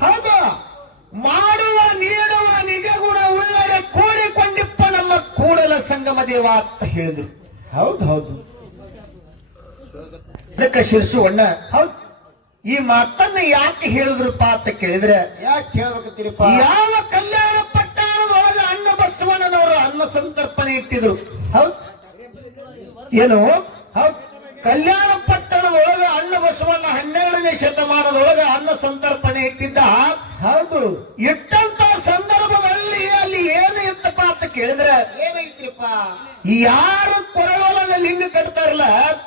ಹೌದು. ಮಾಡುವ ನೀಡುವ ನಿಜ ಗುಣ ಉಳ್ಳರೆ ಕೂಡಿಕೊಂಡಿಪ್ಪ ನಮ್ಮ ಕೂಡಲ ಸಂಗಮ ದೇವ ಅಂತ ಹೇಳಿದ್ರು. ಹೌದು ಹೌದು. ಅದಕ್ಕೆ ಶಿರ್ಸು ಅಣ್ಣ ಹೌದು. ಈ ಮಾತನ್ನ ಯಾಕೆ ಹೇಳಿದ್ರಪ್ಪ ಅಂತ ಕೇಳಿದ್ರೆ ಯಾಕೆ ಕೇಳ್ಬೇಕತ್ತೀರಿಪ್ಪ ಯಾವ ಕಲ್ಯಾಣ ಪಟ್ಟಣದೊಳಗೆ ಅಣ್ಣ ಬಸವಣ್ಣನವರು ಅನ್ನ ಸಂತರ್ಪಣೆ ಇಟ್ಟಿದ್ರು. ಹೌದು. ಏನು? ಹೌದು. ಕಲ್ಯಾಣ ಪಟ್ಟಣದೊಳಗ ಅಣ್ಣ ಬಸವಣ್ಣ ಹನ್ನೆರಡನೇ ಶತಮಾನದೊಳಗ ಅನ್ನ ಸಂತರ್ಪಣೆ ಇಟ್ಟಿದ್ದ. ಹೌದು. ಇಟ್ಟಂತ ಸಂದರ್ಭದಲ್ಲಿ ಅಲ್ಲಿ ಏನು ಇತ್ತಪ್ಪ ಅಂತ ಕೇಳಿದ್ರೆ ಏನೈತ್ರಿಪ್ಪ ಯಾರು ಕೊರಳೊಳಗ ಲಿಂಗ ಕಟ್ತಾರಲ್ಲ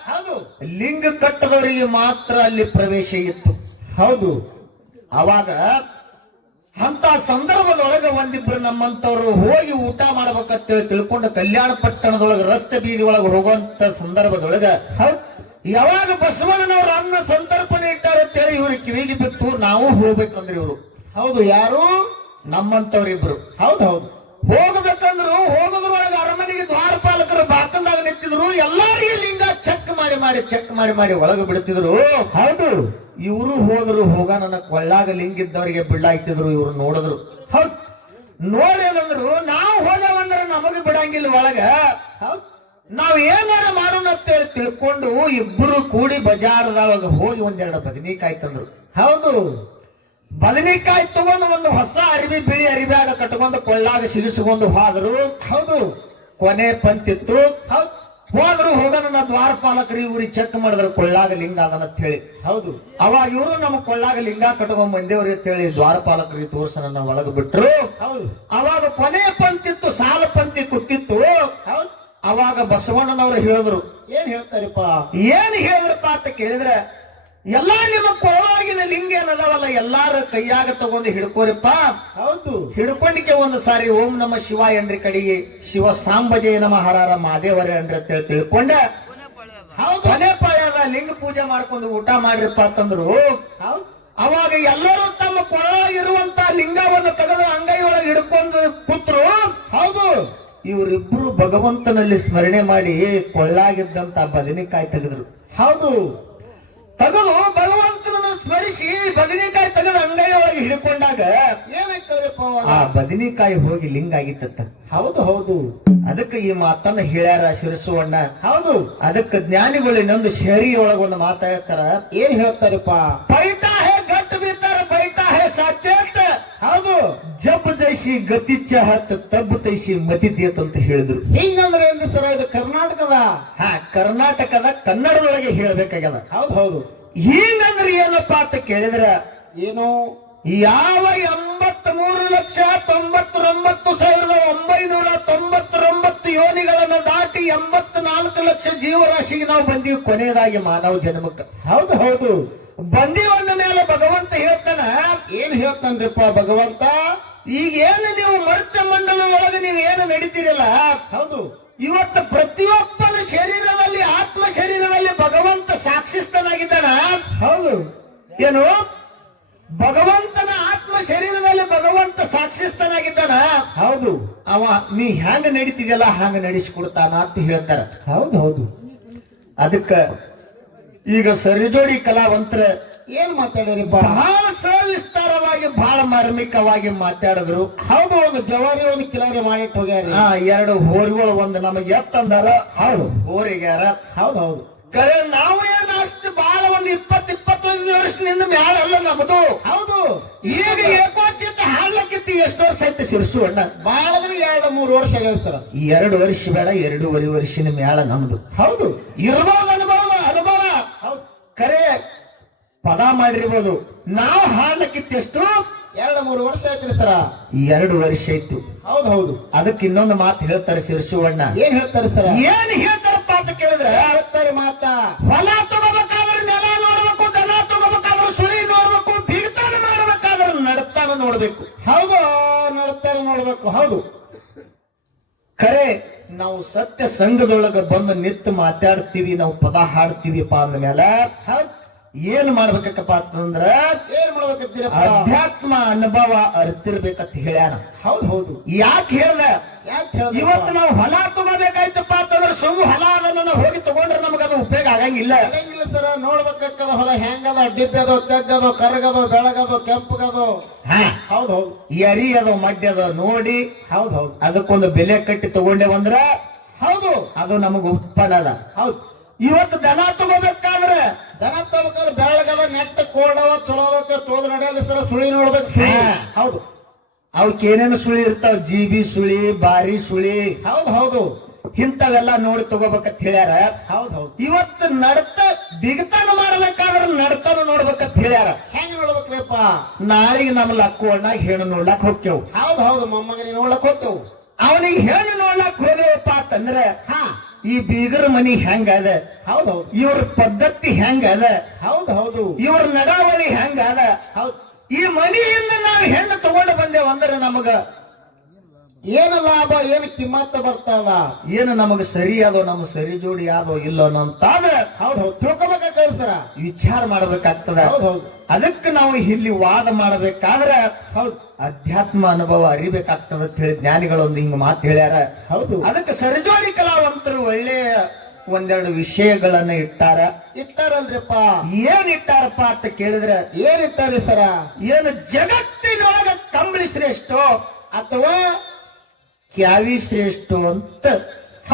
ಹೌದು. ಲಿಂಗ ಕಟ್ಟದವರಿಗೆ ಮಾತ್ರ ಅಲ್ಲಿ ಪ್ರವೇಶ ಇತ್ತು. ಹೌದು. ಅವಾಗ ಅಂತ ಸಂದರ್ಭದೊಳಗ ಒಂದಿಬ್ರು ನಮ್ಮಂತವ್ರು ಹೋಗಿ ಊಟ ಮಾಡ್ಬೇಕಂತೇಳಿ ತಿಳ್ಕೊಂಡು ಕಲ್ಯಾಣ ಪಟ್ಟಣದೊಳಗ ರಸ್ತೆ ಬೀದಿ ಒಳಗ ಹೋಗುವಂತ ಸಂದರ್ಭದೊಳಗ ಹೌದು. ಯಾವಾಗ ಬಸವಣ್ಣನವ್ರ ಅನ್ನ ಸಂತರ್ಪಣೆ ಇಟ್ಟಾರ ಅಂತೇಳಿ ಇವ್ರ ಕಿವಿಗೆ ಬಿತ್ತು ನಾವು ಹೋಗ್ಬೇಕಂದ್ರೆ ಇವರು. ಹೌದು ಯಾರು? ನಮ್ಮಂತವ್ರಿಬ್ರು. ಹೌದು ಹೌದು. ಹೋಗ್ಬೇಕಂದ್ರು ಹೋಗೋದ್ರೊಳಗ ಅರಮನೆಗೆ ದ್ವಾರಪಾಲಕರು ಬಾಕಲ್ದಾಗ ನಿಂತಿದ್ರು ಎಲ್ಲಾರಿಗೆ ಲಿಂಗ ಚೆಕ್ ಮಾಡಿ ಮಾಡಿ ಚೆಕ್ ಮಾಡಿ ಮಾಡಿ ಒಳಗೆ ಬಿಡ್ತಿದ್ರು. ಹೌದು. ಇವರು ಹೋದ್ರು ಹೋಗ ನನ್ನ ಕೊಳ್ಳಾಗ ಲಿಂಗ ಇದ್ದವರಿಗೆ ಬಿಡಾಯ್ತಿದ್ರು ಇವ್ರು ನೋಡಿದ್ರು. ಹೌದು. ನೋಡೇನಂದ್ರು ನಾವು ಹೋದವಂದ್ರೆ ನಮಗೆ ಬಿಡಂಗಿಲ್ಲ ಒಳಗ. ಹೌದು. ನಾವ್ ಏನಾರ ಮಾಡೋಣ ಅಂತೇಳಿ ತಿಳ್ಕೊಂಡು ಇಬ್ರು ಕೂಡಿ ಬಜಾರದಾಗ ಹೋಗಿ ಒಂದೆರಡು ಬದನಿಕಾಯಿ ತಂದ್ರು. ಹೌದು. ಬದನಿಕಾಯಿ ತಗೊಂಡು ಒಂದು ಹೊಸ ಅರಿವಿ ಬಿಳಿ ಅರಿವ್ಯಾಗ ಕಟ್ಕೊಂಡು ಕೊಳ್ಳಾಗ ಸಿಗಿಸ್ಕೊಂಡು ಹೋದ್ರು. ಹೌದು. ಕೊನೆ ಪಂತಿತ್ತು. ಹೌದು. ಹೋದ್ರು ಹೋಗ ನನ್ನ ದ್ವಾರಪಾಲಕರು ಇವ್ರಿಗೆ ಚೆಕ್ ಮಾಡಿದ್ರು ಕೊಳ್ಳಾಗ ಲಿಂಗ ಅದನ್ನ ಅಂತ ಹೇಳಿ. ಹೌದು. ಅವಾಗ ಇವರು ನಮ್ಮ ಕೊಳ್ಳಾಗ ಲಿಂಗ ಕಟ್ಕೊಂಡ್ ಬಂದೇವ್ರಿ ಅಂತ ಹೇಳಿ ದ್ವಾರಪಾಲಕರಿಗೆ ತೋರ್ಸ ನನ್ನ ಒಳಗ ಬಿಟ್ರು. ಹೌದು. ಅವಾಗ ಕೊನೆ ಅವಾಗ ಬಸವಣ್ಣನವರು ಹೇಳಿದ್ರು ಏನ್ ಹೇಳ್ತಾರಪ್ಪ? ಏನ್ ಹೇಳಿದ್ರಪ್ಪ ಅಂತ ಕೇಳಿದ್ರೆ ಎಲ್ಲಾ ನಿಮ್ಮ ಕೊರಳಾಗಿನ ಲಿಂಗ ಏನದವಲ್ಲ ಎಲ್ಲಾರ ಕೈಯಾಗ ತಗೊಂಡು ಹಿಡ್ಕೋರಿಪ್ಪ. ಹೌದು. ಹಿಡ್ಕೊಂಡಿಕೆ ಒಂದು ಸಾರಿ ಓಂ ನಮ ಶಿವ ಎನ್ರಿ ಕಡೆಗೆ ಶಿವ ಸಾಂಬಜಯ ನಮ ಹರಾರ ಮಾದೇವರೇ ಅನ್ರಿ ಅಂತ ಹೇಳಿ ತಿಳ್ಕೊಂಡೆ. ಹೌದು. ಕೊನೆ ಪಾಳ್ಯದ ಲಿಂಗ ಪೂಜೆ ಮಾಡ್ಕೊಂಡು ಊಟ ಮಾಡ್ರಿಪ್ಪ ಅಂತಂದ್ರು. ಅವಾಗ ಎಲ್ಲರೂ ತಮ್ಮ ಕೊರಳಾಗಿರುವಂತ ಲಿಂಗವನ್ನು ತೆಗೆದು ಅಂಗೈ ಒಳಗೆ ಹಿಡ್ಕೊಂಡು ಕೂತ್ರು. ಹೌದು. ಇವರಿಬ್ರು ಭಗವಂತನಲ್ಲಿ ಸ್ಮರಣೆ ಮಾಡಿ ಕೊಳ್ಳಾಗಿದ್ದಂತ ಬದನೆಕಾಯಿ ತೆಗೆದ್ರು. ಹೌದು. ತಗದು ಭಗವಂತನನ್ನು ಸ್ಮರಿಸಿ ಬದನೆಕಾಯಿ ತೆಗೆದು ಅಂಗೈ ಒಳಗೆ ಹಿಡ್ಕೊಂಡಾಗ ಏನಾಯ್ತವ್ರಪ್ಪ ಆ ಬದನೆಕಾಯಿ ಹೋಗಿ ಲಿಂಗ ಆಗಿತ್ತ ಹೌದು ಹೌದು. ಅದಕ್ಕೆ ಈ ಮಾತನ್ನ ಹೇಳ್ಯಾರ ಶಿರಸುವಣ್ಣ. ಹೌದು. ಅದಕ್ಕೆ ಜ್ಞಾನಿಗಳು ಇನ್ನೊಂದು ಶಹರಿ ಒಳಗ ಒಂದು ಮಾತಾಡ್ತಾರ ಏನ್ ಹೇಳ್ತಾರಪ್ಪ? ಪೈಟಾ ಹೇ ಗಟ್ಟು ಬೀತಾರ ಬೈಟಾ ಹೇ ಸಾಚೇತ ಹೌದು. ಜಬ್ ಜೈಸಿ ಗತಿ ಚಹತ್ ತಬ್ ತೈಸಿ ಮತಿ ದೇತ್ ಅಂತ ಹೇಳಿದ್ರು. ಹಿಂಗಂದ್ರೆ ಏನ್ರಿ ಸರ ಇದು ಕರ್ನಾಟಕದ? ಹಾ ಕರ್ನಾಟಕದ ಕನ್ನಡದೊಳಗೆ ಹೇಳ್ಬೇಕಾಗ್ಯದ. ಹೌದು ಹೌದು. ಹಿಂಗಂದ್ರೆ ಏನಪ್ಪಾ ಅಂತ ಕೇಳಿದ್ರ? ಏನು? ಯಾವ ಎಂಬತ್ ಮೂರು ಲಕ್ಷ ತೊಂಬತ್ತೊಂಬತ್ತು ಸಾವಿರದ ಒಂಬೈನೂರ ತೊಂಬತ್ತೊಂಬತ್ತು ಯೋನಿಗಳನ್ನ ದಾಟಿ ಎಂಬತ್ ನಾಲ್ಕು ಲಕ್ಷ ಜೀವರಾಶಿಗೆ ನಾವು ಬಂದೀವಿ ಕೊನೆಯದಾಗಿ ಮಾನವ ಜನ್ಮಕ್ಕೆ. ಹೌದು ಹೌದು. ಬಂದೀವಂದ ಮೇಲೆ ಭಗವಂತ ಹೇಳ್ತಾನ ಏನ್ ಹೇಳ್ತಾನ್ರಿಪ್ಪ ಭಗವಂತ? ಈಗ ಏನು ನೀವು ಮರ್ತ್ಯ ಮಂಡಲದೊಳಗೆ ನೀವು ಏನು ನಡೀತೀರಲ್ಲ? ಹೌದು. ಇವತ್ತು ಪ್ರತಿಯೊಬ್ಬನ ಶರೀರದಲ್ಲಿ ಆತ್ಮ ಶರೀರದಲ್ಲಿ ಭಗವಂತ ಸಾಕ್ಷಿಸ್ತನಾಗಿದ್ದಾನ ಹೌದು. ಏನು? ಭಗವಂತನ ಆತ್ಮ ಶರೀರದಲ್ಲಿ ಭಗವಂತ ಸಾಕ್ಷಿಸ್ತನಾಗಿದ್ದಾನ ಹೌದು. ಅವ ನೀ ಹ್ಯಾಂಗ ನಡೀತಿದ್ಯಲ್ಲ ಹ್ಯಾಂಗ ನಡೆಸಿಕೊಡ್ತಾನ ಅಂತ ಹೇಳ್ತಾರ. ಹೌದು ಹೌದು. ಅದಕ್ಕ ಈಗ ಸರಿಜೋಡಿ ಕಲಾವಂತರ ಏನ್ ಮಾತಾಡಿರಿಪ್ಪ? ಬಹಳ ಸವಿಸ್ತಾರವಾಗಿ ಬಹಳ ಮಾರ್ಮಿಕವಾಗಿ ಮಾತಾಡಿದ್ರು. ಹೌದು ಒಂದು ಜವಾರಿ ಒಂದು ಕಿಲಾರಿ ಮಾಡಿಟ್ಟು ಹೋಗ್ಯಾರ ಆ ಎರಡು ಹೋರಿಗಳು ಒಂದು ನಮಗೆ ಎತ್ತಂದಾರ. ಹೌದು. ಹೋರಿಗ್ಯಾರ. ಹೌದು ಹೌದು. ಕರೆ ನಾವು ಏನ್ ಅಷ್ಟು ಬಹಳ ಒಂದು ಇಪ್ಪತ್ ಇಪ್ಪತ್ತೈದು ವರ್ಷದಿಂದ ಮ್ಯಾಲ ಅಲ್ಲ ನಮ್ದು. ಹೌದು. ಈಗ ಏಕೋಚಿತ ಹಾಡ್ಲಕ್ಕಿತ್ತು ಎಷ್ಟು ವರ್ಷ ಆಯ್ತು ಸಿರ್ಸು ಅಣ್ಣ. ಬಹಳ ಅಂದ್ರೆ ಎರಡು ಮೂರು ವರ್ಷ ಆಗ್ಯಾವ ಸರ. ಈ ಎರಡು ವರ್ಷ ಬೇಡ ಎರಡೂವರೆ ವರ್ಷಿನ ಮ್ಯಾಲ ನಮ್ದು. ಹೌದು. ಇರ್ಬೋದು ಅನುಭವ ಅನುಭವ. ಹೌದು. ಕರೆ ಪದ ಮಾಡಿರ್ಬೋದು. ನಾವು ಹಾಡ್ಲಕ್ಕಿತ್ತೆಷ್ಟು ಎರಡು ಮೂರು ವರ್ಷ ಆಯ್ತ್ರಿ ಸರ. ಎರಡು ವರ್ಷ ಇತ್ತು ಹೌದು ಹೌದು. ಅದಕ್ಕೆ ಇನ್ನೊಂದು ಮಾತು ಹೇಳ್ತಾರೆ ಶಿರ್ಸುವಣ್ಣ ಏನ್ ಹೇಳ್ತಾರೆ ಸರ? ಏನ್ ಹೇಳ್ತಾರಪ್ಪ ಅಂತ ಕೇಳಿದ್ರೆ ಹೇಳ್ತಾರೆ ಮಾತಾ? ಹೊಲ ತಗೋಬೇಕಾದ್ರೆ ನೆಲ ನೋಡ್ಬೇಕು ದನ ತಗೋಬೇಕಾದ್ರೆ ಸುಳಿ ನೋಡ್ಬೇಕು ಬಿಡ್ತಾನ ಮಾಡ್ಬೇಕಾದ್ರೆ ನಡತಾನ ನೋಡ್ಬೇಕು. ಹೌದು ನಡ್ತಾನ ನೋಡ್ಬೇಕು ಹೌದು. ಖರೆ ನಾವು ಸತ್ಯ ಸಂಘದೊಳಗ ಬಂದು ನಿತ್ತು ಮಾತಾಡ್ತೀವಿ ನಾವು ಪದ ಹಾಡ್ತೀವಿಪ್ಪ ಅಂದ್ಮೇಲೆ ಹೌದ್. ಏನ್ ಮಾಡ್ಬೇಕಪ್ಪ ಅಂತಂದ್ರ ಏನ್ ಮಾಡ್ಬೇಕಂತೀರ ಅಧ್ಯಾತ್ಮ ಅನುಭವ ಅರ್ತಿರ್ಬೇಕಂತ ಹೇಳ್ಯಾನ. ಹೌದು ಹೌದು. ಯಾಕೆ ಹೇಳ್ದ? ಯಾಕೆ ಹೇಳ್ದ? ಇವತ್ತು ನಾವು ಹೊಲ ತಗೋಬೇಕಾಯ್ತಪ್ಪ ಅಂತಂದ್ರೆ ಸುಮ್ಮ ಹೊಲ ಅದನ್ನ ಹೋಗಿ ತಗೊಂಡ್ರೆ ನಮ್ಗೆ ಅದು ಉಪಯೋಗ ಆಗಂಗಿಲ್ಲ. ಆಗಂಗಿಲ್ಲ ಸರ. ನೋಡ್ಬೇಕದ ಹೊಲ. ಹೆಂಗದ ಡಿಬ್ಬೆದೋ ತೆಗ್ಗದು ಬೆಳಗದ ಬೆಳಗದು ಹೌದು ಹಾ. ಹೌದ್ ಹೌದು. ಎರಿ ಅದು ಮಡ್ಡಿ ಅದು ನೋಡಿ. ಹೌದು ಹೌದು. ಅದಕ್ಕೊಂದು ಬೆಲೆ ಕಟ್ಟಿ ತಗೊಂಡೇವಂದ್ರ ಹೌದು. ಅದು ನಮಗ ಉತ್ಪನ್ನ ಅದ. ಹೌದು. ಇವತ್ತು ದನ ತಗೋಬೇಕಾದ್ರೆ ದನ ತಮಕಲ್ ಬೆಳಗದ ನೆಟ್ಟ ಕೋಡವ ಚಲೋ ತೊಳೆದು ನಡೆಯಲ್ಲ ಸರ ಸುಳಿ ನೋಡ್ಬೇಕು ಸುಳಿ. ಹೌದು. ಅವಕ್ಕೆ ಏನೇನು ಸುಳಿ ಇರ್ತಾವ? ಜೀಬಿ ಸುಳಿ ಬಾರಿ ಸುಳಿ. ಹೌದು ಹೌದು. ಇಂಥವೆಲ್ಲ ನೋಡಿ ತಗೋಬೇಕಂತ ಹೇಳ್ಯಾರ. ಹೌದು ಹೌದು. ಇವತ್ತು ನಡ್ತ ಬಿಗತನ ಮಾಡ್ಬೇಕಾದ್ರೆ ನಡತನ ನೋಡ್ಬೇಕಂತ ಹೇಳ್ಯಾರ. ಹೆಂಗ್ ನೋಡ್ಬೇಕ್ರಿಪ್ಪ? ನಾಳಿಗೆ ನಮ್ಮ ಲಕ್ಕುವಣ್ಣ ಹೆಣ್ಣು ನೋಡ್ಲಾಕ್ ಹೋಗ್ತೇವ್. ಹೌದು ಹೌದು. ಮೊಮ್ಮಗನಿಗೆ ನೋಡ್ಲಕ್ ಹೋಗ್ತೇವ್. ಅವನಿಗೆ ಹೆಣ್ಣು ನೋಡ್ಲಾಕ್ ಹೋದೇವಪ್ಪ ಅಂತಂದ್ರೆ ಹಾ. ಈ ಬೀಗರ ಮನಿ ಹೆಂಗ ಅದ ಹೌದು. ಇವ್ರ ಪದ್ಧತಿ ಹೆಂಗ ಅದ ಹೌದು ಹೌದು. ಇವ್ರ ನಡಾವಳಿ ಹೆಂಗ ಅದ ಹೌದು. ಈ ಮನಿಯಿಂದ ನಾವು ಹೆಣ್ಣು ತಗೊಂಡು ಬಂದೇವಂದ್ರೆ ನಮಗ ಏನು ಲಾಭ ಏನು ಕಿಮ್ಮತ್ತ ಬರ್ತಾವ? ಏನು ನಮಗೆ ಸರಿ ಅದೋ ನಮ್ಮ ಸರಿ ಜೋಡಿ ಯಾವ್ದೋ ಇಲ್ಲೋ ಅನ್ನೋಂತಾದ ಹೌದು ಹೌದು. ತಿಳ್ಕೊಬೇಕಾಗ್ತದೆ ಸರ ವಿಚಾರ ಮಾಡ್ಬೇಕಾಗ್ತದ. ಹೌದು ಹೌದು. ಅದಕ್ಕೆ ನಾವು ಇಲ್ಲಿ ವಾದ ಮಾಡಬೇಕಾದ್ರೆ ಹೌದು. ಅಧ್ಯಾತ್ಮ ಅನುಭವ ಅರಿಬೇಕಾಗ್ತದ ಅಂತ ಹೇಳಿ ಜ್ಞಾನಿಗಳೊಂದು ಹಿಂಗ ಮಾತು ಹೇಳ್ಯಾರ. ಹೌದು. ಅದಕ್ಕೆ ಸರಿಜೋಡಿ ಕಲಾವಂತರು ಒಳ್ಳೆಯ ಒಂದೆರಡು ವಿಷಯಗಳನ್ನ ಇಟ್ಟಾರ. ಇಟ್ಟಾರಲ್ರಿಪ್ಪ. ಏನ್ ಇಟ್ಟಾರಪ್ಪ ಅಂತ ಕೇಳಿದ್ರೆ ಏನ್ ಇಟ್ಟಾರಿ ಸರ? ಏನು ಜಗತ್ತಿನೊಳಗ ಕಂಬಳಿಸ್ರಿ ಶ್ರೇಷ್ಠ ಅಥವಾ ಕ್ಯಾವಿ ಶ್ರೇಷ್ಠ ಅಂತ.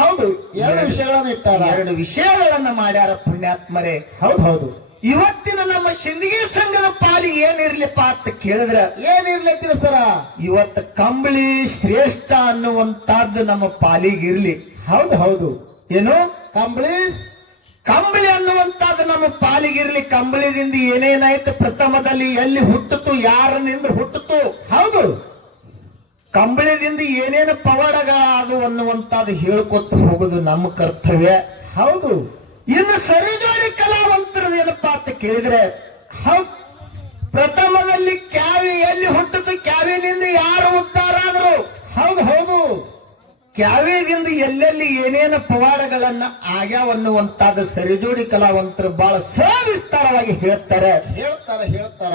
ಹೌದು ಎರಡು ವಿಷಯಗಳನ್ನು ಇಟ್ಟಾರ. ಎರಡು ವಿಷಯಗಳನ್ನ ಮಾಡ್ಯಾರ ಪುಣ್ಯಾತ್ಮರೇ. ಹೌದು ಹೌದು. ಇವತ್ತಿನ ನಮ್ಮ ಶಿಂದಗಿ ಸಂಘದ ಪಾಲಿಗೆ ಏನಿರ್ಲಿಪ್ಪ ಅಂತ ಕೇಳಿದ್ರ? ಏನಿರ್ಲತ್ತಿನ ಸರ. ಇವತ್ತು ಕಂಬಳಿ ಶ್ರೇಷ್ಠ ಅನ್ನುವಂತಹದ್ದು ನಮ್ಮ ಪಾಲಿಗೆ ಇರ್ಲಿ. ಹೌದು ಹೌದು. ಏನು? ಕಂಬಳಿ? ಕಂಬಳಿ ಅನ್ನುವಂತಹದ್ದು ನಮ್ಮ ಪಾಲಿಗಿರ್ಲಿ ಕಂಬಳಿದಿಂದ ಏನೇನಾಯ್ತು? ಪ್ರಥಮದಲ್ಲಿ ಎಲ್ಲಿ ಹುಟ್ಟಿತು ಯಾರನ್ನಿಂದ ಹುಟ್ಟಿತು ಹೌದು. ಕಂಬಳಿದಿಂದ ಏನೇನು ಪವಾಡಗ ಅದು ಅನ್ನುವಂತಹದ್ದು ಹೇಳ್ಕೊತ ಹೋಗುದು ನಮ್ಮ ಕರ್ತವ್ಯ. ಹೌದು. ಇನ್ನು ಸರಿಜೋಡಿ ಕಲಾವಂತರದ್ದು ಏನಪ್ಪಾ ಅಂತ ಕೇಳಿದ್ರೆ ಹೌದು ಪ್ರಥಮದಲ್ಲಿ ಕ್ಯಾವಿ ಎಲ್ಲಿ ಹುಟ್ಟಿತು, ಕ್ಯಾವಿನಿಂದ ಯಾರು ಉತ್ತಾರಾದ್ರು ಹೌದು ಹೌದು. ಕ್ಯಾವಿದಿಂದ ಎಲ್ಲೆಲ್ಲಿ ಏನೇನು ಪವಾಡಗಳನ್ನ ಆಗ್ಯಾವನ್ನುವಂತಾದ ಸರಿಜೋಡಿ ಕಲಾವಂತರು ಬಹಳ ಸವಿಸ್ತಾರವಾಗಿ ಹೇಳ್ತಾರೆ. ಹೇಳ್ತಾರ ಹೇಳ್ತಾರ.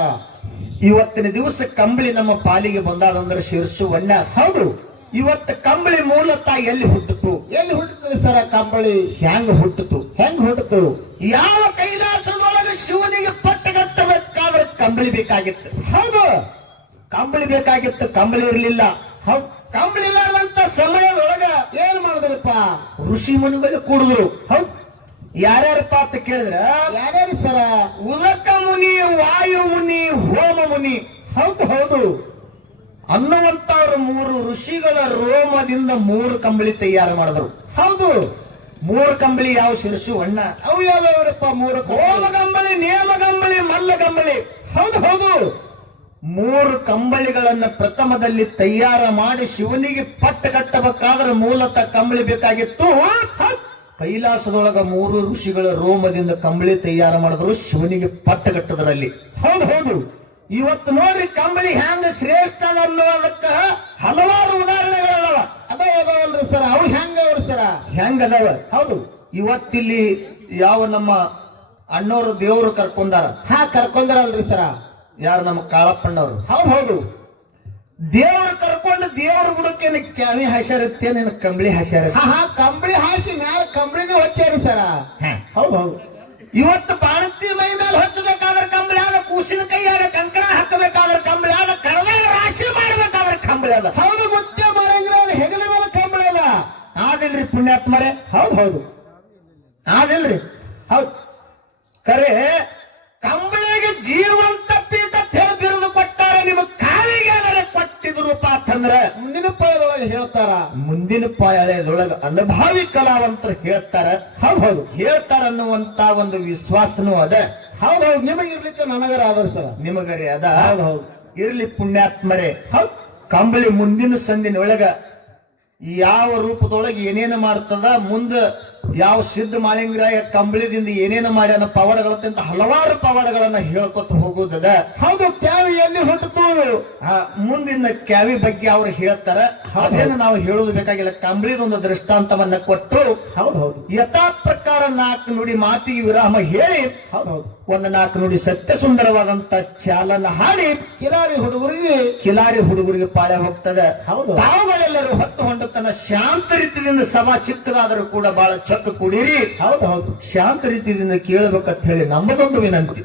ಇವತ್ತಿನ ದಿವಸ ಕಂಬಳಿ ನಮ್ಮ ಪಾಲಿಗೆ ಬಂದಾದಂದ್ರೆ ಶಿರ್ಸು ಒಣ್ಣ ಹೌದು. ಇವತ್ತು ಕಂಬಳಿ ಮೂಲತಃ ಎಲ್ಲಿ ಹುಟ್ಟಿತು ಎಲ್ಲಿ ಹುಟ್ಟುತ್ತದೆ ಸರ ಕಂಬಳಿ? ಹೆಂಗ್ ಹುಟ್ಟಿತು ಹೆಂಗ್ ಹುಟ್ಟಿತು ಯಾವ ಕೈಲಾಸದೊಳಗೆ ಶಿವನಿಗೆ ಪಟ್ಟಗಟ್ಟಬೇಕಾದ್ರೆ ಕಂಬಳಿ ಬೇಕಾಗಿತ್ತು. ಹೌದು. ಕಂಬಳಿ ಬೇಕಾಗಿತ್ತು ಕಂಬಳಿ ಇರಲಿಲ್ಲ. ಹೌದು ಕಂಬಳಿ ಇಲ್ಲದಂತ ಸಮಯದೊಳಗ ಏನ್ ಮಾಡಿದ್ರಪ್ಪ? ಋಷಿ ಮುನಿಗಳು ಕೂಡಿದ್ರು. ಹೌದು ಯಾರ್ಯಾರಪ್ಪ ಅಂತ ಕೇಳಿದ್ರ ಯಾರ್ಯಾರು ಸರ? ಉಲಕ ಮುನಿ ವಾಯು ಮುನಿ ಹೋಮ ಮುನಿ ಹೌದು ಹೌದು. ಅನ್ನುವಂತವ್ರು ಮೂರು ಋಷಿಗಳ ರೋಮದಿಂದ ಮೂರು ಕಂಬಳಿ ತಯಾರು ಮಾಡಿದ್ರು. ಹೌದು. ಮೂರು ಕಂಬಳಿ ಯಾವ ಶಿರಸು ಅಣ್ಣ? ಅವು ಯಾವ್ಯಾವ್ರಪ್ಪ ಮೂರು ಹೋಮ ಕಂಬಳಿ ನೇಮ ಕಂಬಳಿ ಮಲ್ಲ ಕಂಬಳಿ. ಹೌದು ಹೌದು. ಮೂರು ಕಂಬಳಿಗಳನ್ನ ಪ್ರಥಮದಲ್ಲಿ ತಯಾರ ಮಾಡಿ ಶಿವನಿಗೆ ಪಟ್ಟ ಕಟ್ಟಬೇಕಾದ್ರೆ ಮೂಲತಃ ಕಂಬಳಿ ಬೇಕಾಗಿತ್ತು. ಕೈಲಾಸದೊಳಗ ಮೂರು ಋಷಿಗಳ ರೋಮದಿಂದ ಕಂಬಳಿ ತಯಾರು ಮಾಡಿದ್ರು. ಶಿವನಿಗೆ ಪಟ್ಟ ಕಟ್ಟದ್ರಲ್ಲಿ. ಹೌದು ಹೌದು. ಇವತ್ತು ನೋಡ್ರಿ ಕಂಬಳಿ ಹ್ಯಾಂಗ ಶ್ರೇಷ್ಠ ಅನ್ನೋದಕ್ಕ ಹಲವಾರು ಉದಾಹರಣೆಗಳದಾವ. ಅದಾವ ಅದಾವಲ್ರಿ ಸರ? ಅವು ಹೆಂಗ ಅವ್ರಿ ಸರ? ಹೆಂಗ ಅದಾವ ಹೌದು. ಇವತ್ತಿಲ್ಲಿ ಯಾವ ನಮ್ಮ ಅಣ್ಣವರು ದೇವರು ಕರ್ಕೊಂಡಾರ? ಹಾ, ಕರ್ಕೊಂಡಾರಲ್ರಿ ಸರ. ಯಾರು ನಮ್ಮ ಕಾಳಪ್ಪಣ್ಣವರು? ಹೌದು ಹೌದು. ದೇವರು ಕರ್ಕೊಂಡು ದೇವ್ರ ಬುಡಕ್ಕೇನು ಕ್ಯಾವಿ ಹಾಸ್ಯಾರತ್ತೇನೇನು ಕಂಬಳಿ ಹಾಸ್ಯಾರ ಹಾ ಹಾ ಕಂಬಳಿ ಹಾಸಿ ಮ್ಯಾಲ ಕಂಬಳಿನ ಹೊಚ್ಚಾರಿ ಸರ. ಹೌದು ಹೌದು. ಇವತ್ತು ಬಾಣತಿ ಮೈ ಮೇಲೆ ಹಚ್ಚಬೇಕಾದ್ರೆ ಕಂಬಳಿ ಆದ ಕೂಸಿನ ಕೈಯಾಗ ಕಂಕಣ ಹಾಕಬೇಕಾದ್ರೆ ಕಂಬಳಿ ಆದ ಕಡವಾಳ ರಾಶಿ ಮಾಡಬೇಕಾದ್ರೆ ಕಂಬಳಿ ಅದ ಹೌದು ಮುತ್ಯ ಮಳೆಂಗ್ರ ಹೆಗಲ ಮೇಲೆ ಕಂಬಳಿ ಅಲ್ಲ. ಆದಿಲ್ರಿ ಪುಣ್ಯಾತ್ಮರೇ? ಹೌದು ಹೌದು. ಆದಿಲ್ರಿ. ಹೌದು. ಕರೆ ಅಂತಂದ್ರ ಮುಂದಿನ ಪಾಯದೊಳಗೆ ಹೇಳ್ತಾರ. ಮುಂದಿನ ಪಾಯದೊಳಗೆ ಅನುಭಾವಿ ಕಲಾವಂತರು ಹೇಳ್ತಾರ. ಹೌದು ಹೌದು. ಹೇಳ್ತಾರ ಅನ್ನುವಂತ ಒಂದು ವಿಶ್ವಾಸನೂ ಅದ. ಹೌದು ಹೌದು. ನಿಮಗೆ ಇರ್ಲಿಕ್ಕೆ ನನಗರ ಆದ್ರ ಸರ ನಿಮಗರಿ ಅದ. ಹೌದು ಹೌದು. ಇರ್ಲಿ ಪುಣ್ಯಾತ್ಮರೇ. ಹೌದು. ಕಂಬಳಿ ಮುಂದಿನ ಸಂದಿನೊಳಗ ಯಾವ ರೂಪದೊಳಗೆ ಏನೇನು ಮಾಡ್ತದ ಮುಂದ ಯಾವ ಸಿದ್ಧ ಮಾಳಿಂಗರಾಯ ಕಂಬಳಿದಿಂದ ಏನೇನು ಮಾಡ್ಯಾನ ಪವಾಡಗಳಂತ ಹಲವಾರು ಪವಾಡಗಳನ್ನ ಹೇಳ್ಕೊತ ಹೋಗುದದ. ಹೌದು ಕ್ಯಾವಿ ಎಲ್ಲಿ ಹುಟ್ಟಿತು ಮುಂದಿನ ಕ್ಯಾವಿ ಬಗ್ಗೆ ಅವ್ರು ಹೇಳ್ತಾರ. ಅದೇನು ನಾವು ಹೇಳುದು ಬೇಕಾಗಿಲ್ಲ. ಕಂಬಳಿದೊಂದು ದೃಷ್ಟಾಂತವನ್ನ ಕೊಟ್ಟು ಹೌದು ಹೌದು. ಯಥಾ ಪ್ರಕಾರ ನಾಲ್ಕು ನುಡಿ ಮಾತಿಗೆ ವಿರಾಮ ಹೇಳಿ ಹೌದು ಹೌದು. ಒಂದು ನಾಲ್ಕು ನುಡಿ ಸತ್ಯ ಸುಂದರವಾದಂತ ಚಾಲನ ಹಾಡಿ ಕಿಲಾರಿ ಹುಡುಗರಿಗೆ ಕಿಲಾರಿ ಹುಡುಗರಿಗೆ ಪಾಳೆ ಹೋಗ್ತದೆ. ಹೌದು. ತಾವುಗಳೆಲ್ಲರೂ ಹೊತ್ತು ಹೊಂಡು ತನ್ನ ಶಾಂತ ರೀತಿಯಿಂದ ಸಭಾ ಚಿಕ್ಕದಾದರೂ ಕೂಡ ಬಹಳ ಕುಡೀರಿ. ಹೌದು ಹೌದು. ಶಾಂತ ರೀತಿಯಿಂದ ಕೇಳಬೇಕಂತ ಹೇಳಿ ನಮ್ಮದೊಂದು ವಿನಂತಿ.